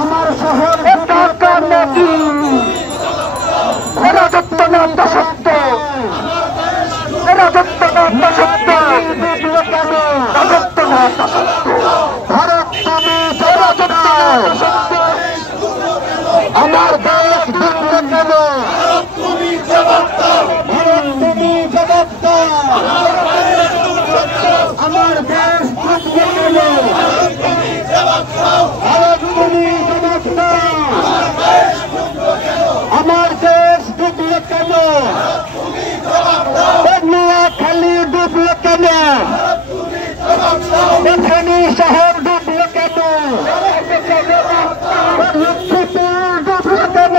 আমার শহর ঢাকা নদী রাজত্বনাথ সত্য রাজত্বনাথ সত্য রাজত্বনাথ ভারত তুমি রাজত্বনাথ সত্য আমার দেশ ডুবলো কেন ভারত তুমি জবাব দাও আমার দেশ ডুবলো কেন ভারত তুমি জবাব দাও আমার দেশ ডুবলো কেন নোয়াখালী ডুবলো কেন ফেনী শহর ডুবলো কেন লক্ষ্মীপুর ডুবলো কেন